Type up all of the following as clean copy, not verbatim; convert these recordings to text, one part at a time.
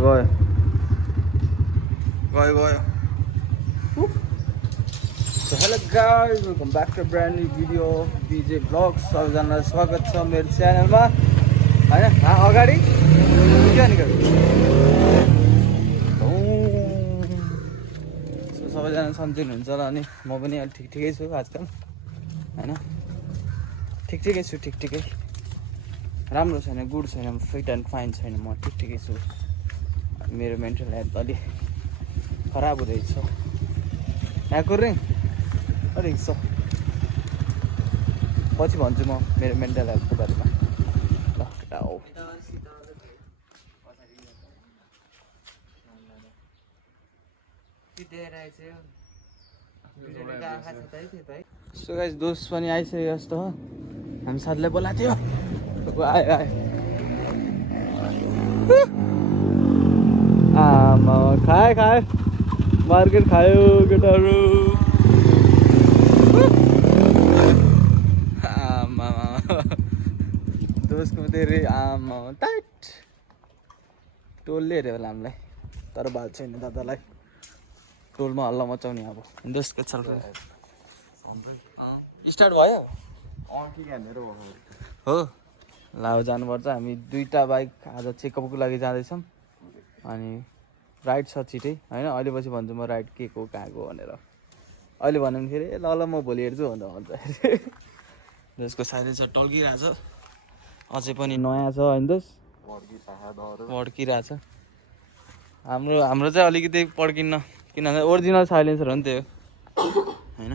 गयो गयो गयो So hello guys, welcome back to a brand new video Beejay vlogs. सबैजनालाई स्वागत छ मेरो च्यानलमा हैन अगाडि के अनि सबैजना सन्चै हुनुहुन्छ होला अनि म पनि अलि ठिकै छु आजकल हैन ठिकै छु ठिकै राम्रो छैन गुड छैन फिट एन्ड फाइन छैन म ठिकै छु मेरो मेन्टल हेल्थ अलि खराब हुँदैछ यहाँको रे अलिक छ पछि भन्छु म मेरो मेन्टल हेल्थको बारेमा ल केटा हो सो गाइस दोस्त पनि आइसक्यो जस्तो हो हामी साथीलाई बोलाएको थियो आयो आयो आमा खाए खाए मार्केट खायो केटाहरू आमा दोस्तको धेरै आमा टाइट टोलले हेऱ्यो होला हामीलाई तर बाल छैन दादालाई टोलमा हल्ला मचाउने अब दोस्तको चल स्टार्ट भयो हो ल जानुपर्छ हामी दुईवटा बाइक आज चेकअपको लागि जाँदैछौँ अनि राइड छ छिटै होइन अहिले पछि भन्छु म राइड के को कहाँको भनेर अहिले भन्यो भने फेरि ल ल म भोलि हेर्छु भन्छ जसको साइलेन्सर टल्किरहेछ अझै पनि नयाँ छ होइन दोस पड्किरहेछ हाम्रो चाहिँ अलिकति पड्किन्न किनभने ओरिजिनल साइलेन्सर हो नि त्यो होइन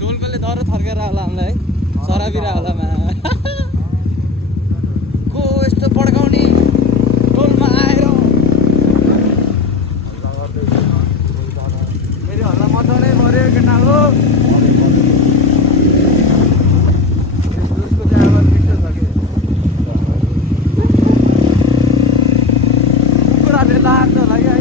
टोलकोले दह्रो थर्केर होला हामीलाई है सराबिरा होला को यस्तो पड्काउने टोलमा आएर फेरि हल्ला मचाउनै पऱ्यो केटा हो दोस्तको च्यानलमा पिक्चर छ कि कुराले लाग्छ होला कि है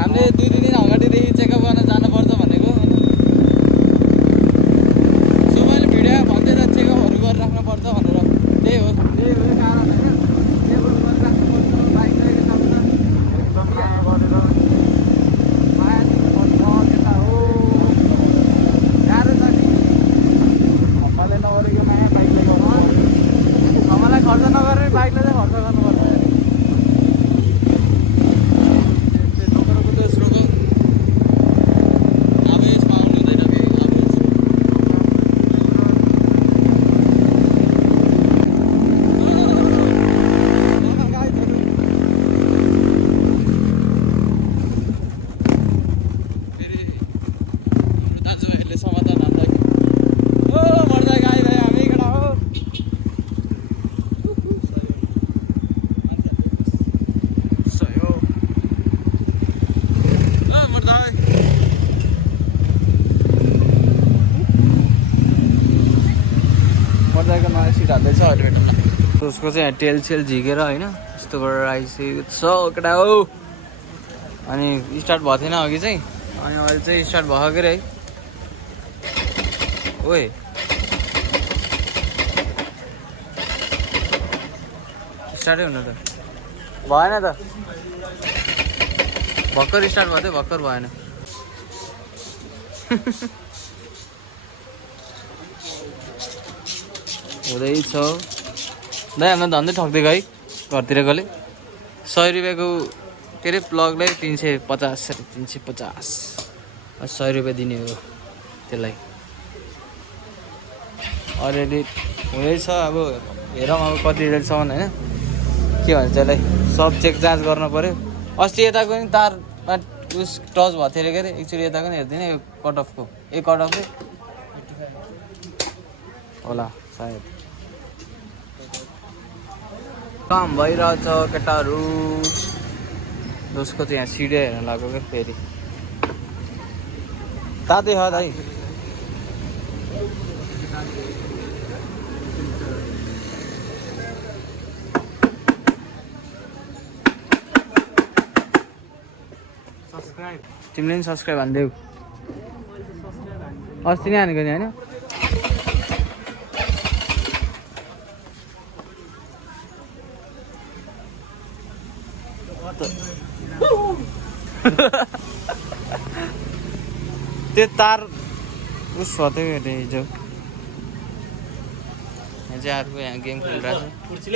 हामीले 2-3 दिन अगाडिदेखि चेकअप गर्न जानुपर्छ भनेको हैन सो मैले भिडियोमा भन्दै त चेकअपहरु गरिराख्नुपर्छ भनेर त्यही हो कारण हैन टेबल गरिराख्नुपर्छ बाइक लिएर जान्छ खर्च नगरेर बाइकले चाहिँ खर्च गर्नुपर्छ उसको चाहिँ यहाँ टेल सेल झिकेर होइन यस्तो गरेर आइसकेको छ केटा हो अनि स्टार्ट भएको थिएन अघि चाहिँ अनि अहिले चाहिँ स्टार्ट भएको के अरे है ओए स्टार्टै हुन त भएन त भर्खर स्टार्ट भएको थियो भर्खर भएन हुँदैछ दाइ हामीलाई धन्दै ठग्दिएको है घरतिरकोले 100 रुपियाँको के अरे प्लगलाई 350 अरे 350 100 रुपियाँ दिने हो त्यसलाई अलरेडी हुँदैछ अब हेरौँ अब कति रेटसम्म होइन के भन्छ त्यसलाई सब चेक जाँच गर्न पऱ्यो अस्ति यताको नि तारमा उस टच भएको थियो अरे के अरे एकचोटि यताको नि हेर्दैन यो कट अफको ए कट अफ होला सायद काम भइरहेछ केटाहरू उसको चाहिँ यहाँ सिडिया हेर्न लाग्यो क्या फेरि तातै छ दाइ तिमीले पनि सब्सक्राइब हानिदेऊ अस्ति नै हानेको नि होइन त्यो तार उस भएको थियो अरे हिजो यहाँ चाहिँ अर्को यहाँ गेम खेलिरहेको छ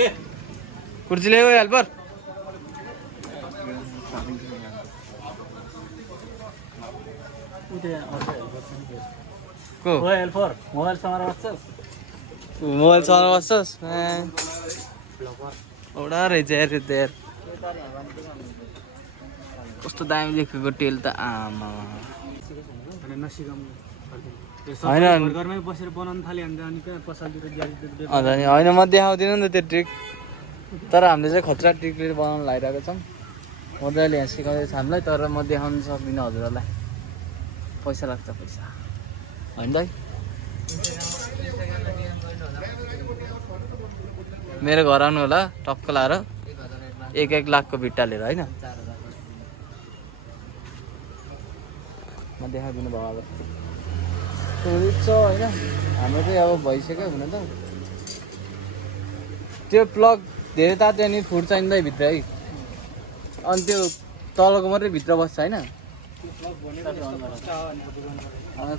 कुर्चीले हो हेल्पर को हेल्पर मोबाइल चलाएर बस्छस् एउटा रहेछ यार त्यो यार कस्तो दामी देखेको टेल त आमा होइन होइन म देखाउँदिनँ नि त त्यो ट्रिक तर हामीले चाहिँ खतरा ट्रिकले बनाउनु लागिरहेको छौँ मजाले यहाँ सिकाउँदैछ हामीलाई तर म देखाउन सक्दिनँ हजुरहरूलाई पैसा लाग्छ पैसा होइन दाइ मेरो घर आउनु होला टक्क लाएर 1-1 लाखको भिट्टा लिएर होइन म देखाइदिनु भयो अब छ होइन हाम्रो चाहिँ अब भइसक्यो हुन त त्यो प्लग धेरै तात्यो नि फुट्छ नि दाइ भित्र है अनि त्यो तलको मात्रै भित्र बस्छ होइन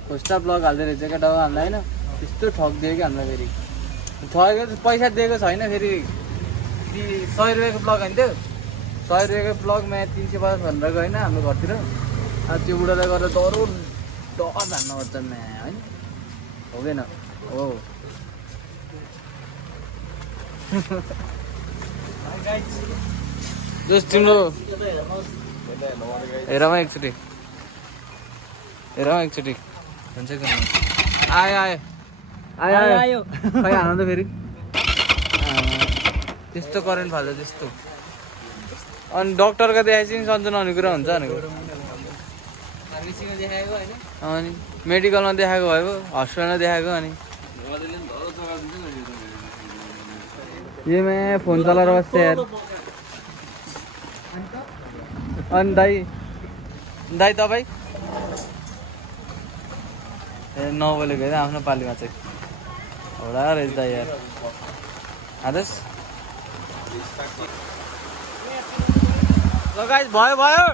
खोस्टा प्लग हाल्दो रहेछ केटा हो हामीलाई होइन त्यस्तो ठगिदियो कि हामीलाई फेरि ठगेको पैसा दिएको छैन फेरि 100 रुपियाँको प्लग होइन त्यो 100 रुपियाँको प्लगमा 350 भनेर होइन हाम्रो घरतिर अब त्यो बुढालाई गरेर डर धान्न पर्छ म्या होइन हुँदैन हो जस्ट तिम्रो हेरमा एकचोटि हुन्छ कि आयो खै हाल्नु त फेरि त्यस्तो करेन्ट फाल्छ त्यस्तो अनि डक्टरको देखाएपछि नि सन्चो नहुने कुरा हुन्छ भनेको अनि मेडिकलमा देखाएको भयो हस्पिटलमा देखाएको अनि यो मैं फोन चलाएर बस्छ यार अनि दाइ तपाईँ ए नबोलेको होइन आफ्नो पालीमा चाहिँ होला रहेछ दाइ यार आदेश ल गाइस भयो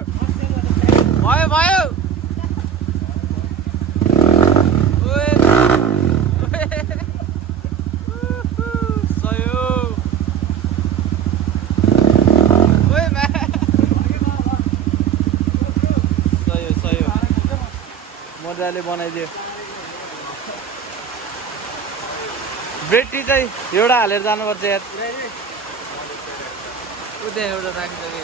मजाले बनाइदियो ब्रेड टी चाहिँ एउटा हालेर जानुपर्छ यार उतै एउटा राखिसके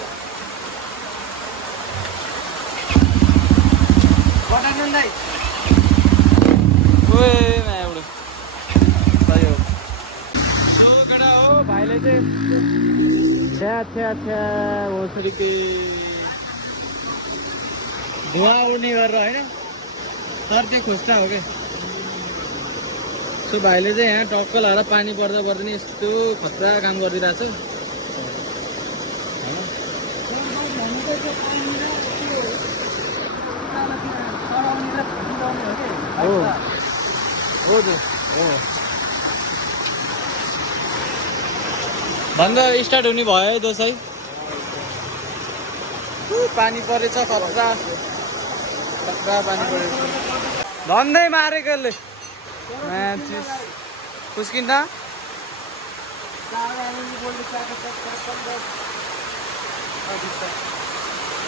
बटार्नु दाइ ओए एउटा सही हो सो केटा हो भाइले चाहिँ छ्या छ्या छ्या होसरी कि धुवा उड्ने गरेर होइन तर त्यो खोस्टा हो क्या सो भाइले चाहिँ यहाँ टक्क लगाएर पानी पर्दा पर्दैन यस्तो खतरा काम गरिदिरहेको छ हो भन्दा स्टार्ट हुने भयो है दसैँ पानी परेछ खतरा खतरा पानी परेछ धन्दै मारेको यसले फुस्किन्छ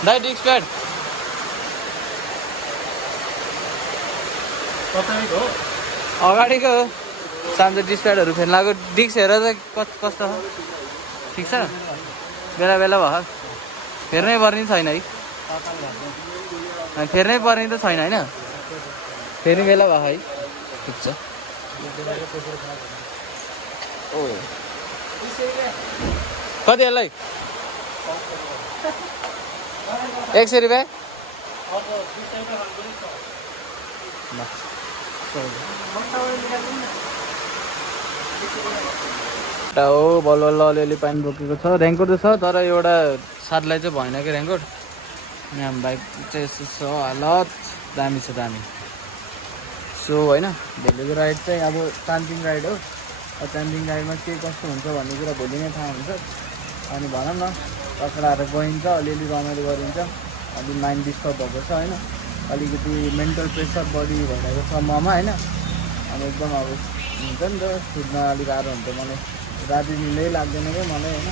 दाइ डिस्क प्याड अगाडिको सानो डिस्क प्याडहरू फेर्न लाग्यो डिस्क हेर चाहिँ कस्तो छ ठिक छ बेला बेला भयो फेर्नै पर्ने छैन है फेर्नै पर्ने त छैन होइन फेरि बेला भयो है ठिक छ ओ कति यसलाई 100 रुपियाँ हो बल्ल बल्ल अलिअलि पानी बोकेको छ रेनकोट त छ तर एउटा साथलाई चाहिँ भएन कि रेनकोट यहाँ बाइक चाहिँ यस्तो छ हालत दामी छ दामी सो होइन भोलिको राइड चाहिँ अब तानपिङ राइड हो तानपिङ राइडमा के कस्तो हुन्छ भन्ने कुरा भोलि नै थाहा हुन्छ अनि भनौँ न कचराहरू गइन्छ अलिअलि रमाइलो गरिन्छ अलि माइन्ड डिस्टर्ब भएको छ होइन अलिकति मेन्टल प्रेसर बढी भइरहेको छ ममा होइन अनि एकदम अब हुन्छ नि त सुत्न अलिक गाह्रो हुन्छ मलाई राति निलै लाग्दैन क्या मलाई होइन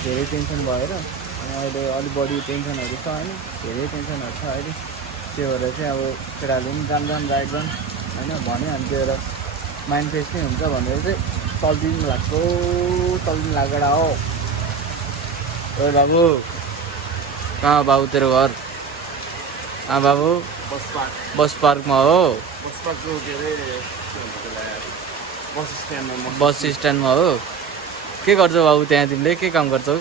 धेरै टेन्सन भएर अनि अहिले अलिक बढी टेन्सनहरू छ होइन धेरै टेन्सनहरू छ अहिले त्यो भएर चाहिँ अब केटाहरूले पनि जाम राइड जाउँ होइन भन्यो अनि त्यो भएर माइन्ड फ्रेस नै हुन्छ भनेर चाहिँ चल्दिनु लाग्छ लागेडा हो ओ बाबु कहाँ बाबु तेरो घर बाबु बस पार्कमा हो बस स्ट्यान्डमा हो के गर्छौ बाबु त्यहाँ तिमीले के काम गर्छौ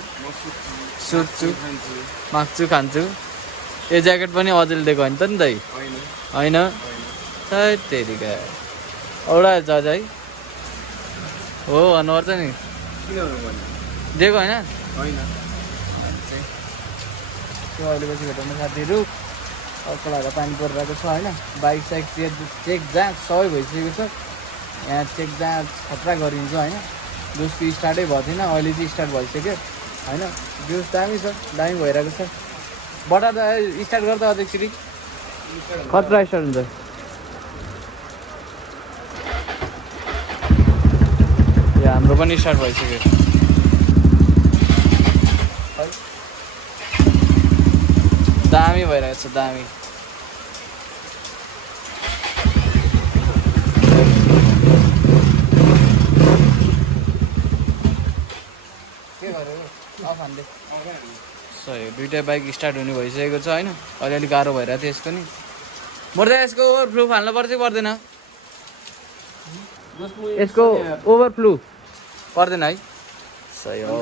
सुत्छु माग्छु खान्छु यो ज्याकेट पनि अझैले दिएको होइन त नि दाइ होइन तेरिका औडा जज है हो भन्नुपर्छ नि दिएको होइन त्यो अहिले पछि भेटाउनु साथीहरू अर्को लगाएर पानी परिरहेको छ होइन बाइक साइक चेक जाँच सबै भइसकेको छ यहाँ चेक जाँच खतरा गरिन्छ होइन जोसको स्टार्टै भएको थिएन अहिले चाहिँ स्टार्ट भइसक्यो होइन जोस दामी छ दामी भइरहेको छ बटा त स्टार्ट गर्दा अझ एकचोटि खतरा स्टार्ट हुन्छ यहाँ हाम्रो पनि स्टार्ट भइसक्यो दामी भइरहेको छ दामी के गर्यो अफानले सही दुइटै बाइक स्टार्ट हुने भइसकेको छ होइन अलिअलि गाह्रो भइरहेको थियो यसको नि मर्दा यसको ओभरफ्लो फाल्नु पर्छ कि पर्दैन यसको ओभरफ्लो पर्दैन है सही हो